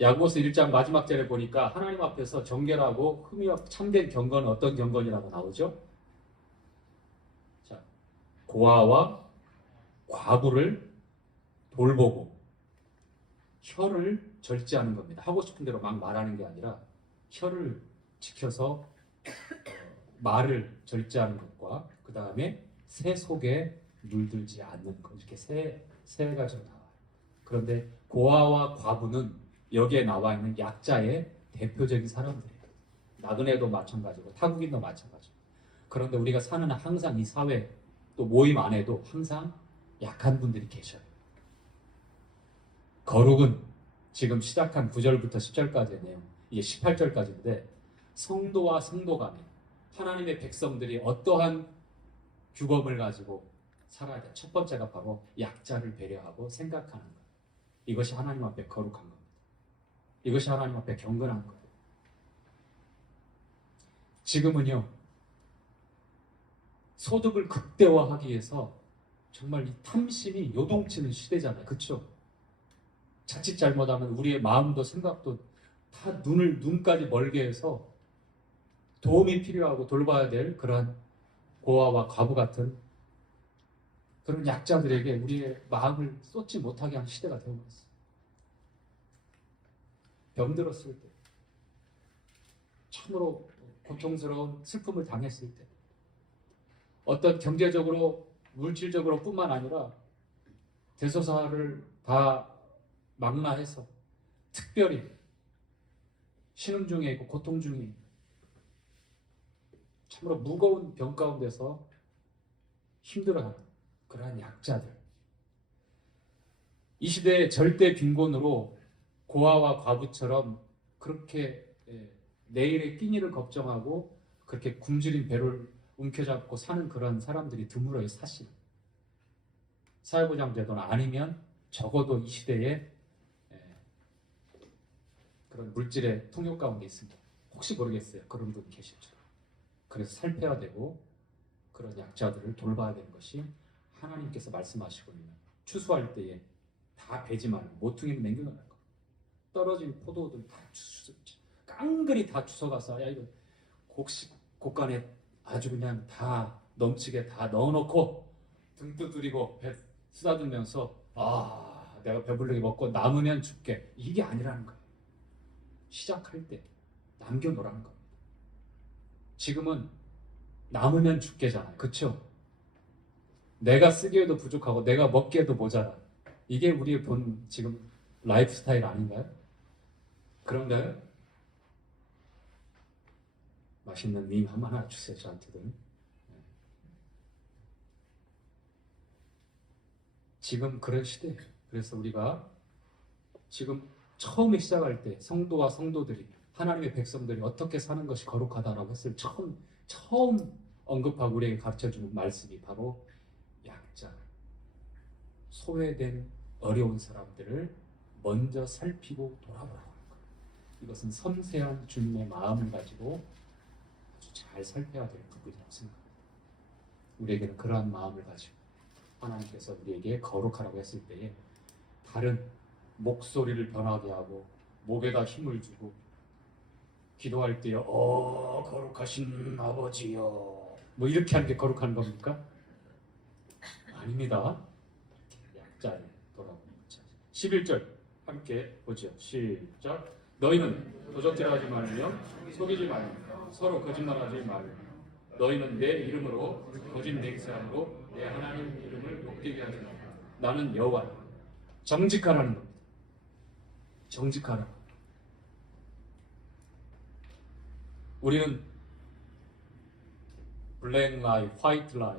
야고보서 1장 마지막 절에 보니까 하나님 앞에서 정결하고 흠이 없 참된 경건은 어떤 경건이라고 나오죠? 자, 고아와 과부를 돌보고 혀를 절제하는 겁니다. 하고 싶은 대로 막 말하는 게 아니라 혀를 지켜서 말을 절제하는 것과 그 다음에 새 속에 물들지 않는 것, 이렇게 세 가지로 나와요. 그런데 고아와 과부는 여기에 나와 있는 약자의 대표적인 사람들이에요. 나그네도 마찬가지고 타국인도 마찬가지고. 그런데 우리가 사는 항상 이 사회 또 모임 안에도 항상 약한 분들이 계셔요. 거룩은 지금 시작한 9절부터 10절까지의 내용, 이게 18절까지인데 성도와 성도 간에 하나님의 백성들이 어떠한 규범을 가지고 살아야 돼. 첫 번째가 바로 약자를 배려하고 생각하는 것. 이것이 하나님 앞에 거룩한 겁니다. 이것이 하나님 앞에 경건한 거예요. 지금은요, 소득을 극대화하기 위해서 정말 이 탐심이 요동치는 시대잖아요. 그렇죠? 자칫 잘못하면 우리의 마음도 생각도 다 눈까지 멀게 해서 도움이 필요하고 돌봐야 될 그러한 고아와 과부 같은 그런 약자들에게 우리의 마음을 쏟지 못하게 하는 시대가 되어버렸어요. 병들었을 때, 참으로 고통스러운 슬픔을 당했을 때, 어떤 경제적으로 물질적으로 뿐만 아니라 대소사를 다 망라해서 특별히 신음 중에 있고 고통 중에 있고 참으로 무거운 병 가운데서 힘들어하는 그러한 약자들, 이 시대의 절대 빈곤으로 고아와 과부처럼 그렇게 내일의 끼니를 걱정하고 그렇게 굶주린 배를 움켜잡고 사는 그런 사람들이 드물어요. 사실 사회보장제도는 아니면 적어도 이 시대에 그런 물질의 통역 가운데 있습니다. 혹시 모르겠어요. 그런 분이 계실지. 그래서 살펴야 되고 그런 약자들을 돌봐야 되는 것이 하나님께서 말씀하시고 있는, 추수할 때에 다 베지 말고 모퉁이는 남겨놓는 거. 떨어진 포도들 다 깡그리 다 주워가서, 야 이거 곡간에 아주 그냥 다 넘치게 다 넣어놓고 등 두드리고 배 쓰다듬으면서 내가 배부르게 먹고 남으면 줄게, 이게 아니라는 거예요. 시작할 때 남겨놓으라는 겁니다. 지금은 남으면 죽게잖아요. 그렇죠? 내가 쓰기에도 부족하고 내가 먹기에도 모자라. 이게 우리의 본 지금 라이프 스타일 아닌가요? 그런가요? 맛있는 밈 하나 주세요. 저한테도. 지금 그런 시대예요. 그래서 우리가 지금 처음에 시작할 때 성도와 성도들이, 하나님의 백성들이 어떻게 사는 것이 거룩하다라고 했을 처음 언급하고 우리에게 가르쳐주는 말씀이 바로 약자, 소외된 어려운 사람들을 먼저 살피고 돌아보라고 하는 거예요. 이것은 섬세한 주님의 마음을 가지고 아주 잘 살펴야 될 부분이라고 생각합니다. 우리에게는 그러한 마음을 가지고 하나님께서 우리에게 거룩하라고 했을 때에 다른 목소리를 변하게 하고 목에다 힘을 주고 기도할 때요, 거룩하신 아버지요, 뭐 이렇게 하는 게 거룩한 겁니까? 아닙니다. 약자에 돌아오는 거죠. 11절 함께 보죠. 시작. 너희는 도적질하지 말며 속이지 말며 서로 거짓말하지 말며 너희는 내 이름으로 거짓 맹세함으로 내 하나님 이름을 욕되게 하지 말라. 나는 여호와. 정직하라는 겁니다. 정직하라. 우리는 블랙 라이, 화이트 라이,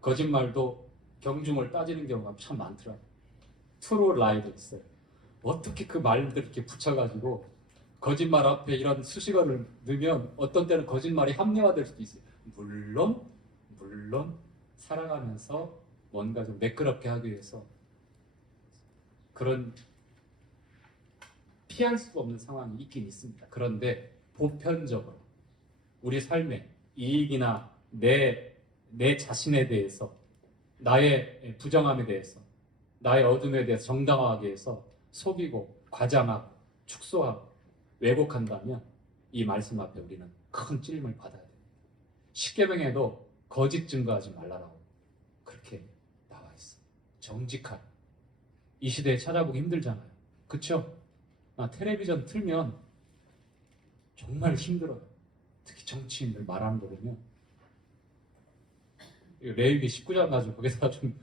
거짓말도 경중을 따지는 경우가 참 많더라고요. 트루 라이도 있어요. 어떻게 그 말들 이렇게 붙여가지고 거짓말 앞에 이런 수식어를 넣으면 어떤 때는 거짓말이 합리화될 수도 있어요. 물론 살아가면서 뭔가 좀 매끄럽게 하기 위해서 그런 피할 수 없는 상황이 있긴 있습니다. 그런데 보편적으로 우리 삶의 이익이나 내 자신에 대해서, 나의 부정함에 대해서, 나의 어둠에 대해서 정당화하기 위해서 속이고 과장하고 축소하고 왜곡한다면 이 말씀 앞에 우리는 큰 찔림을 받아야 됩니다. 십계명에도 거짓 증거하지 말라라고 그렇게 나와 있어요. 정직한. 이 시대에 찾아보기 힘들잖아요. 그쵸? 텔레비전 틀면 정말 힘들어요. 특히 정치인들 말하는 거 보면 레위기 19장 가지고 거기다가 좀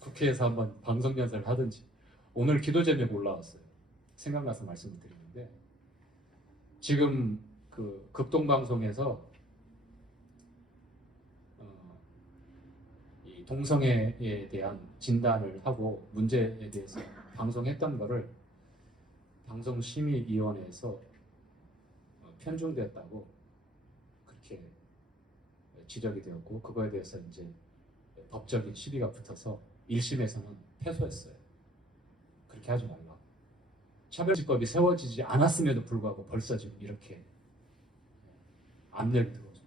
국회에서 한번 방송 연설을 하든지. 오늘 기도 제목 올라왔어요. 생각나서 말씀을 드리는데 지금 그 극동방송에서 이 동성애에 대한 진단을 하고 문제에 대해서 방송했던 거를 방송심의위원회에서 편중됐다고 그렇게 지적이 되었고 그거에 대해서 이제 법적인 시비가 붙어서 1심에서는 패소했어요. 그렇게 하지 말라. 차별지법이 세워지지 않았음에도 불구하고 벌써 지금 이렇게 압력이 들어오죠.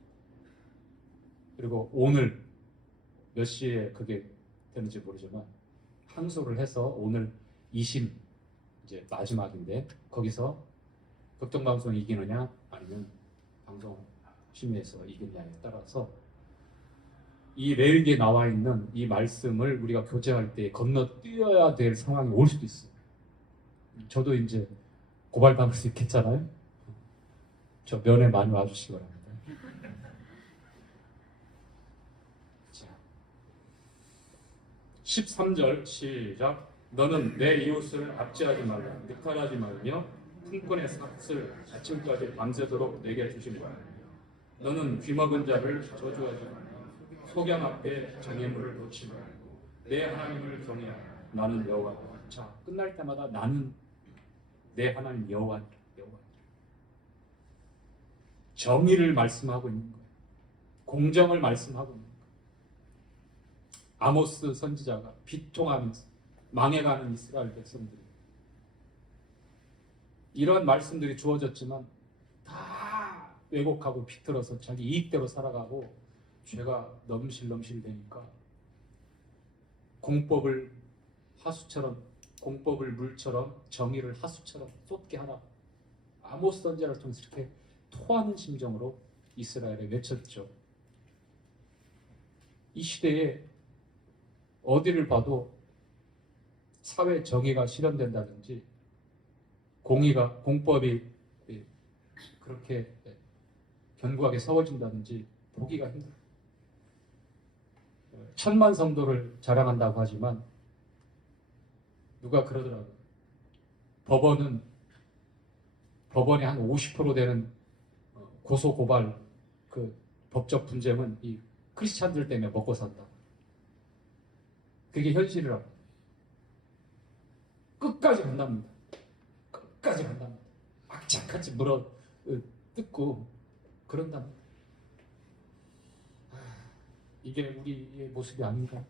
그리고 오늘 몇 시에 그게 되는지 모르지만 항소를 해서 오늘 2심 이제 마지막인데 거기서 극동방송이 이기느냐 아니면 방송심의에서 이기느냐에 따라서 이 레위기에 나와 있는 이 말씀을 우리가 교제할 때 건너뛰어야 될 상황이 올 수도 있어요. 저도 이제 고발당할 수 있겠잖아요. 저 면회 많이 와주시기 바랍니다. 자, 13절 시작. 너는 내 이웃을 압제하지 말라. 늑탈하지 말며 품꾼의 삭을 아침까지 밤새도록 내게 주신 거야. 너는 귀먹은 자를 저주하지 말라. 속양 앞에 장애물을 놓지 말고 내 하나님을 경외하라. 나는 여호와다. 자, 끝날 때마다 나는 내 하나님 여호와. 정의를 말씀하고 있는 거예요. 공정을 말씀하고 있는 거예요. 아모스 선지자가 비통하면서 망해가는 이스라엘 백성들이 이런 말씀들이 주어졌지만 다 왜곡하고 비틀어서 자기 이익대로 살아가고 죄가 넘실넘실 되니까 공법을 하수처럼 공법을 물처럼 정의를 하수처럼 쏟게 하라. 아모스 선지자를 통해서 이렇게 토하는 심정으로 이스라엘에 외쳤죠. 이 시대에 어디를 봐도 사회 정의가 실현된다든지 공법이 그렇게 견고하게 세워진다든지 보기가 힘들어요. 천만 성도를 자랑한다고 하지만 누가 그러더라고요. 법원의 한 50% 되는 고소 고발 그 법적 분쟁은 이 크리스찬들 때문에 먹고 산다. 그게 현실이라고. 끝까지 간답니다. 끝까지 간답니다. 악착같이 물어 뜯고 그런답니다. 이게 우리의 모습이 아닌가?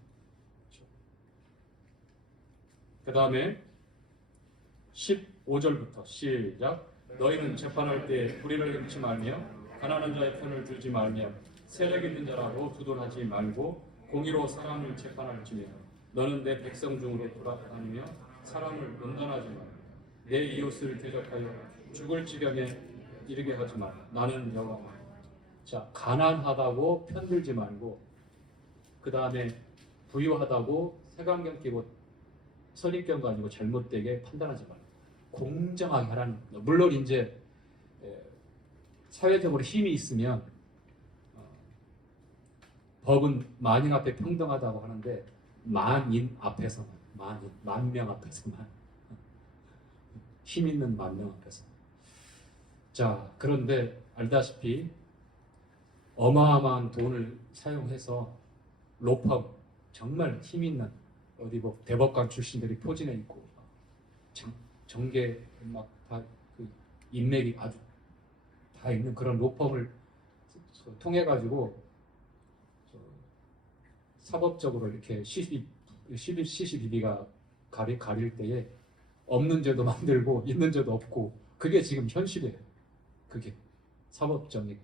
그 다음에 15절부터 시작. 너희는 재판할 때 불의를 행치 말며 가난한 자의 편을 들지 말며 세력 있는 자라고 두둔하지 말고 공의로 사람을 재판할지며 너는 내 백성 중으로 돌아다니며 사람을 논단하지 말고 내 이웃을 대적하여 죽을 지경에 이르게 하지 말라. 나는 여호와다. 자, 가난하다고 편들지 말고 그 다음에 부유하다고 색안경 끼고 선입견 가지고 잘못되게 판단하지 말고 공정하게 하라는 겁니다. 물론 이제 사회적으로 힘이 있으면 법은 만인 앞에 평등하다고 하는데 만인 앞에서만 만 명 앞에서만 힘 있는 만 명 앞에서. 자, 그런데 알다시피 어마어마한 돈을 사용해서 로펌 정말 힘 있는 어디 뭐 대법관 출신들이 포진해 있고 정계 막 다 그 인맥이 아주 다 있는 그런 로펌을 통해 가지고 사법적으로 이렇게 시시비비가 가릴 때에 없는 죄도 만들고 있는 죄도 없고 그게 지금 현실이에요. 그게 사법정의.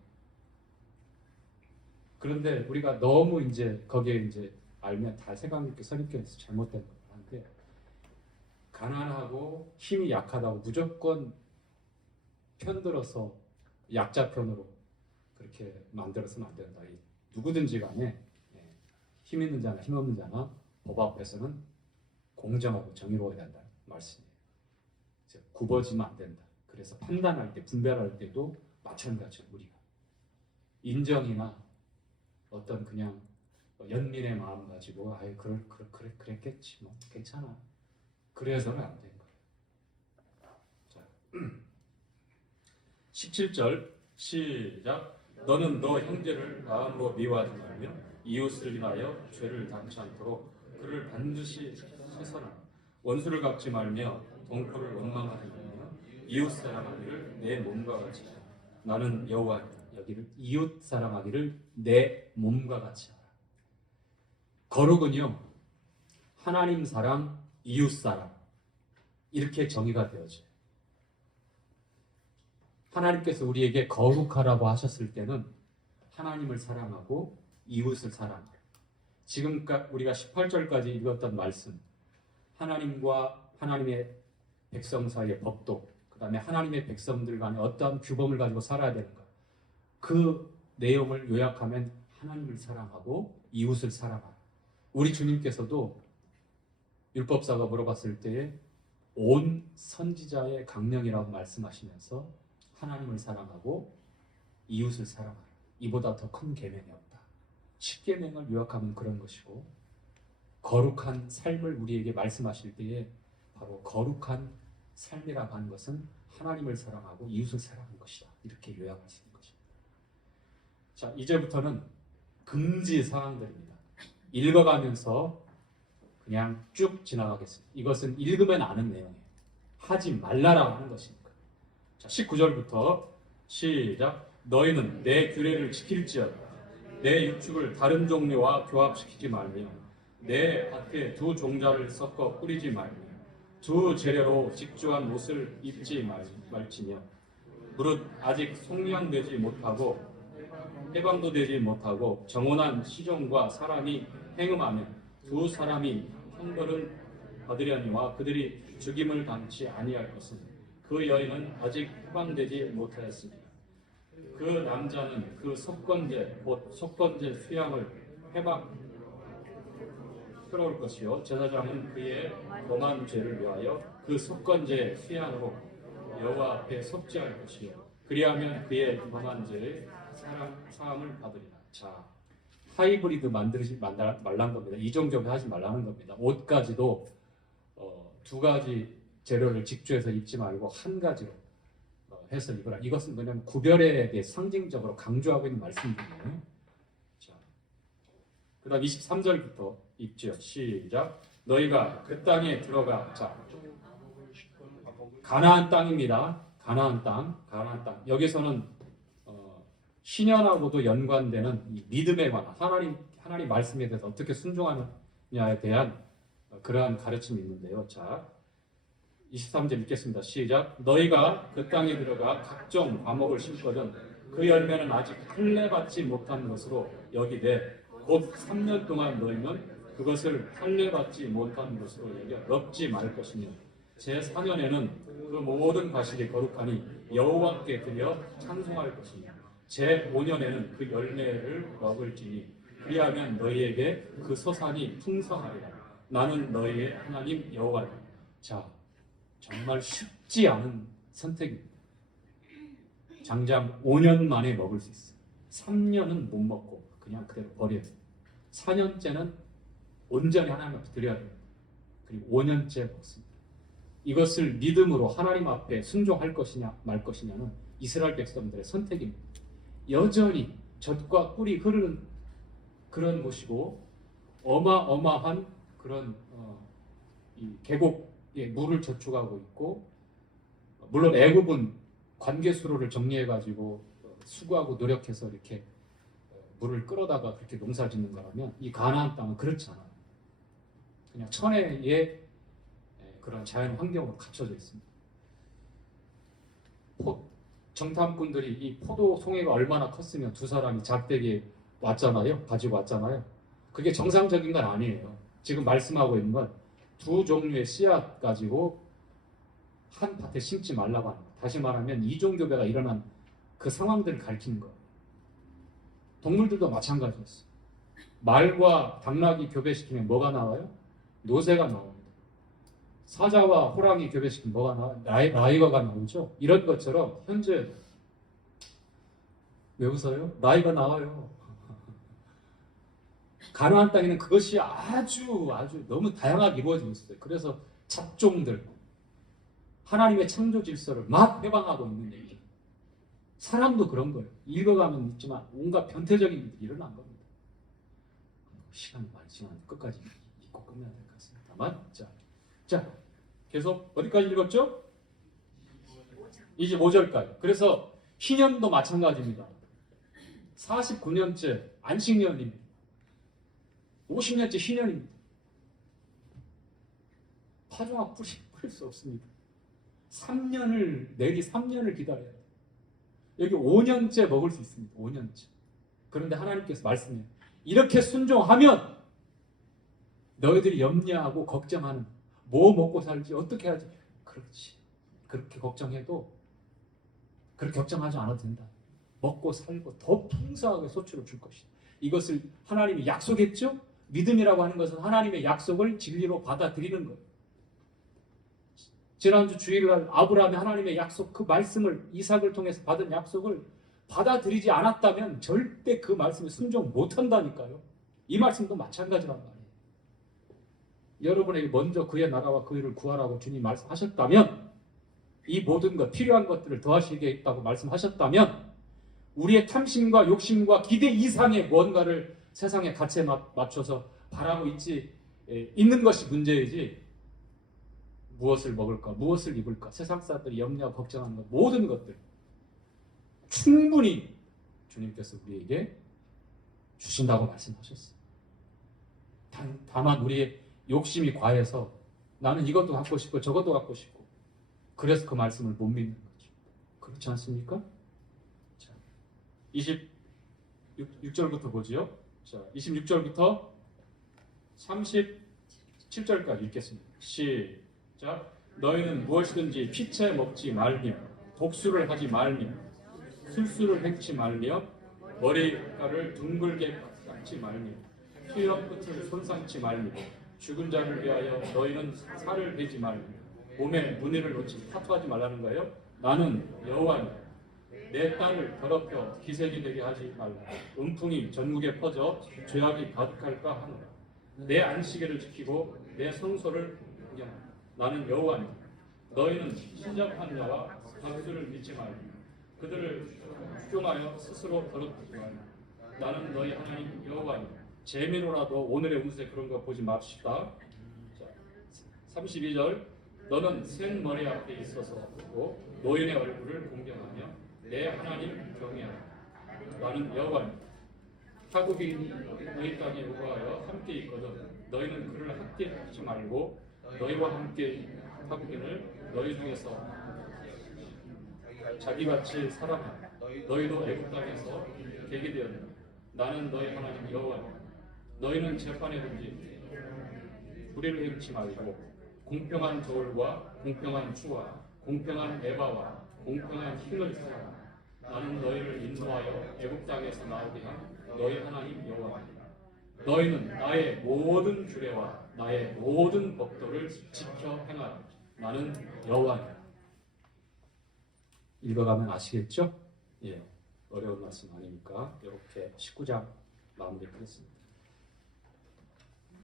그런데 우리가 너무 이제 거기에 이제 알면 다 생각 있게 선입견에서 잘못된 거 하는데 가난하고 힘이 약하다고 무조건 편들어서 약자 편으로 그렇게 만들어서는 안 된다. 누구든지 간에 힘 있는 자나 힘 없는 자나 법 앞에서는 공정하고 정의로워야 된다 말씀이에요. 굽어지면 안 된다. 그래서 판단할 때, 분별할 때도 마찬가지로 우리가 인정이나 어떤 그냥 연민의 마음 가지고 아예 그랬겠지 뭐 괜찮아. 그래서는 안 된 거예요. 자, 17절 시작. 너는 너 형제를 마음으로 미워하지 말며 이웃을 인하여 죄를 당치 않도록 그를 반드시 씻어라. 원수를 갚지 말며 동포를 원망하지 말며 이웃 사랑하기를 내 몸과 같이 하라. 나는 여호와니라. 여기를 이웃 사랑하기를 내 몸과 같이 하라. 거룩은요, 하나님 사랑, 이웃 사랑 이렇게 정의가 되어져요. 하나님께서 우리에게 거룩하라고 하셨을 때는 하나님을 사랑하고 이웃을 사랑해요. 지금 우리가 18절까지 읽었던 말씀, 하나님과 하나님의 백성 사이의 법도, 그 다음에 하나님의 백성들 간에 어떠한 규범을 가지고 살아야 되는가, 그 내용을 요약하면 하나님을 사랑하고 이웃을 사랑하라. 우리 주님께서도 율법사가 물어봤을 때에 온 선지자의 강령이라고 말씀하시면서 하나님을 사랑하고 이웃을 사랑하라. 이보다 더 큰 계명이 없다. 10계명을 요약하면 그런 것이고, 거룩한 삶을 우리에게 말씀하실 때에 바로 거룩한 삶이라고 하는 것은 하나님을 사랑하고 이웃을 사랑하는 것이다. 이렇게 요약하시는 것입니다. 자, 이제부터는 금지 사항들입니다. 읽어가면서 그냥 쭉 지나가겠습니다. 이것은 읽으면 아는 내용이에요. 하지 말라라고 하는 것이니까. 자, 19절부터 시작. 너희는 내 규례를 지킬지어다. 내 유축을 다른 종류와 교합시키지 말며 내 밭에 두 종자를 섞어 뿌리지 말며 두 재료로 직주한 옷을 입지 말지며 무릇 아직 속량되지 못하고 해방도 되지 못하고 정혼한 시종과 사람이 행음하면 두 사람이 형벌을 받으려니와 그들이 죽임을 당치 아니할 것은 그 여인은 아직 해방되지 못하였습니다. 그 남자는 그 속건제 곧 속건제 수양을 해올 것이요 제사장은 그의 범한 죄를 위하여 그 속건제 수양으로 여호와 앞에 속죄할 것이요 그리하면 그의 범한 죄의 사함을 받으리라. 자, 하이브리드 만들지 말라는 겁니다. 이종적으로 하지 말라는 겁니다. 옷까지도 두 가지 재료를 직주해서 입지 말고 한 가지로 해서 입으라. 이것은 뭐냐면 구별에 대해 상징적으로 강조하고 있는 말씀이에요. 자, 그 다음 23절부터 읽죠. 시작. 너희가 그 땅에 들어가. 자, 가나안 땅입니다. 가나안 땅. 여기서는 신년하고도 연관되는 이 믿음에 관한 하나님 말씀에 대해서 어떻게 순종하느냐에 대한 그러한 가르침이 있는데요. 자, 23절 읽겠습니다. 시작. 너희가 그 땅에 들어가 각종 과목을 심거든 그 열매는 아직 할례받지 못한 것으로 여기되 곧 3년 동안 너희는 그것을 할례받지 못한 것으로 여겨 먹지 말 것이며 제4년에는 그 모든 과실이 거룩하니 여호와께 드려 찬송할 것이며 제5년에는 그 열매를 먹을지니 그리하면 너희에게 그 소산이 풍성하리라. 나는 너희의 하나님 여호와라. 자, 정말 쉽지 않은 선택입니다. 장장 5년 만에 먹을 수 있어요. 3년은 못 먹고 그냥 그대로 버려요. 4년째는 온전히 하나님 앞에 드려야 됩니다. 그리고 5년째 먹습니다. 이것을 믿음으로 하나님 앞에 순종할 것이냐 말 것이냐는 이스라엘 백성들의 선택입니다. 여전히 젖과 꿀이 흐르는 그런 곳이고 어마어마한 그런 이 계곡에 물을 저축하고 있고, 물론 애굽은 관계 수로를 정리해가지고 수고하고 노력해서 이렇게 물을 끌어다가 그렇게 농사짓는 거라면 이 가나안 땅은 그렇지 않아요. 그냥 천혜의 그런 자연 환경으로 갖춰져 있습니다. 정탐꾼들이 이 포도 송이가 얼마나 컸으면 두 사람이 작대기에 왔잖아요. 가지고 왔잖아요. 그게 정상적인 건 아니에요. 지금 말씀하고 있는 건 두 종류의 씨앗 가지고 한 밭에 심지 말라고 하는 거예요. 다시 말하면 이종교배가 일어난 그 상황들을 가리키는 거예요. 동물들도 마찬가지였어요. 말과 당나귀 교배시키면 뭐가 나와요? 노새가 나옵니다. 사자와 호랑이 교배시키면 뭐가 나와요? 라이거가 나오죠. 이런 것처럼 현재 왜 웃어요? 라이가 나와요. 가나안 땅에는 그것이 아주 너무 다양하게 이루어지고 있어요. 그래서 잡종들, 하나님의 창조 질서를 막 해방하고 있는 얘기. 사람도 그런 거예요. 읽어가면 있지만 온갖 변태적인 일들이 일어난 겁니다. 시간이 많이 지났는데 끝까지 읽고 끝내야 될 것 같습니다. 다만 자 계속 어디까지 읽었죠? 25절까지. 그래서 희년도 마찬가지입니다. 49년째 안식년입니다. 50년째 희년입니다. 파종학 뿌릴 수 없습니다. 3년을 기다려야 돼요. 여기 5년째 먹을 수 있습니다. 5년째. 그런데 하나님께서 말씀해요. 이렇게 순종하면 너희들이 염려하고 걱정하는 뭐 먹고 살지 어떻게 하지. 그렇지. 그렇게 걱정해도 그렇게 걱정하지 않아도 된다. 먹고 살고 더 풍성하게 소출을 줄 것이다. 이것을 하나님이 약속했죠. 믿음이라고 하는 것은 하나님의 약속을 진리로 받아들이는 거예요. 지난주 주일날 아브라함이 하나님의 약속 그 말씀을 이삭을 통해서 받은 약속을 받아들이지 않았다면 절대 그 말씀에 순종 못한다니까요. 이 말씀도 마찬가지란 말이에요. 여러분에게 먼저 그의 나라와 그 일을 구하라고 주님 말씀하셨다면 이 모든 것 필요한 것들을 더하시겠다고 말씀하셨다면 우리의 탐심과 욕심과 기대 이상의 뭔가를 세상의 가치에 맞춰서 바라고 있는 것이 문제이지 무엇을 먹을까, 무엇을 입을까, 세상 사람들이 염려하고 걱정하는 것, 모든 것들 충분히 주님께서 우리에게 주신다고 말씀하셨어요. 다만 우리의 욕심이 과해서 나는 이것도 갖고 싶고 저것도 갖고 싶고 그래서 그 말씀을 못 믿는 거죠. 그렇지 않습니까? 자, 26절부터 보지요. 자, 26절부터 37절까지 읽겠습니다. 시작. 너희는 무엇이든지 피채 먹지 말며 독수를 하지 말며 술수를 획지 말며 머리카락을 둥글게 깎지 말며 수염 끝을 손상치 말며 죽은 자를 위하여 너희는 살을 베지 말며 몸에 무늬를 놓지 타투하지 말라는 거예요. 나는 여호와니 내 딸을 더럽혀 기색이 되게 하지 말라. 음풍이 전국에 퍼져 죄악이 가득할까 하노라. 내 안식일을 지키고 내 성소를 구경하라. 나는 여호와니 너희는 신접한 자와 박수를 믿지 말고 그들을 추종하여 스스로 더럽히지 말라. 나는 너희 하나님 여호와니 재미로라도 오늘의 운세 그런 거 보지 맙시다. 자, 32절 너는 센 머리 앞에 있어서 보고 노인의 얼굴을 공경하며 내 하나님 경외하라. 나는 여호와니 타국이 너희 땅에 우거하여 함께 있거든 너희는 그를 학대하지 말고 너희와 함께 타국인을 너희 중에서 자기같이 사랑하라. 너희도 애국 땅에서 객이 되었느니라. 나는 너희 하나님 여호와니 너희는 재판에든지 불의를 행치 말고 공평한 저울과 공평한 추와 공평한 에바와 공평한 흰을 쓰라. 나는 너희를 인도하여 애국 땅에서 나오게 한 너희 하나님 여호와니라. 너희는 나의 모든 규례와 나의 모든 법도를 지켜 행하라. 나는 여호와니라. 읽어가면 아시겠죠? 예, 어려운 말씀 아니니까 이렇게 19장 마무리하겠습니다.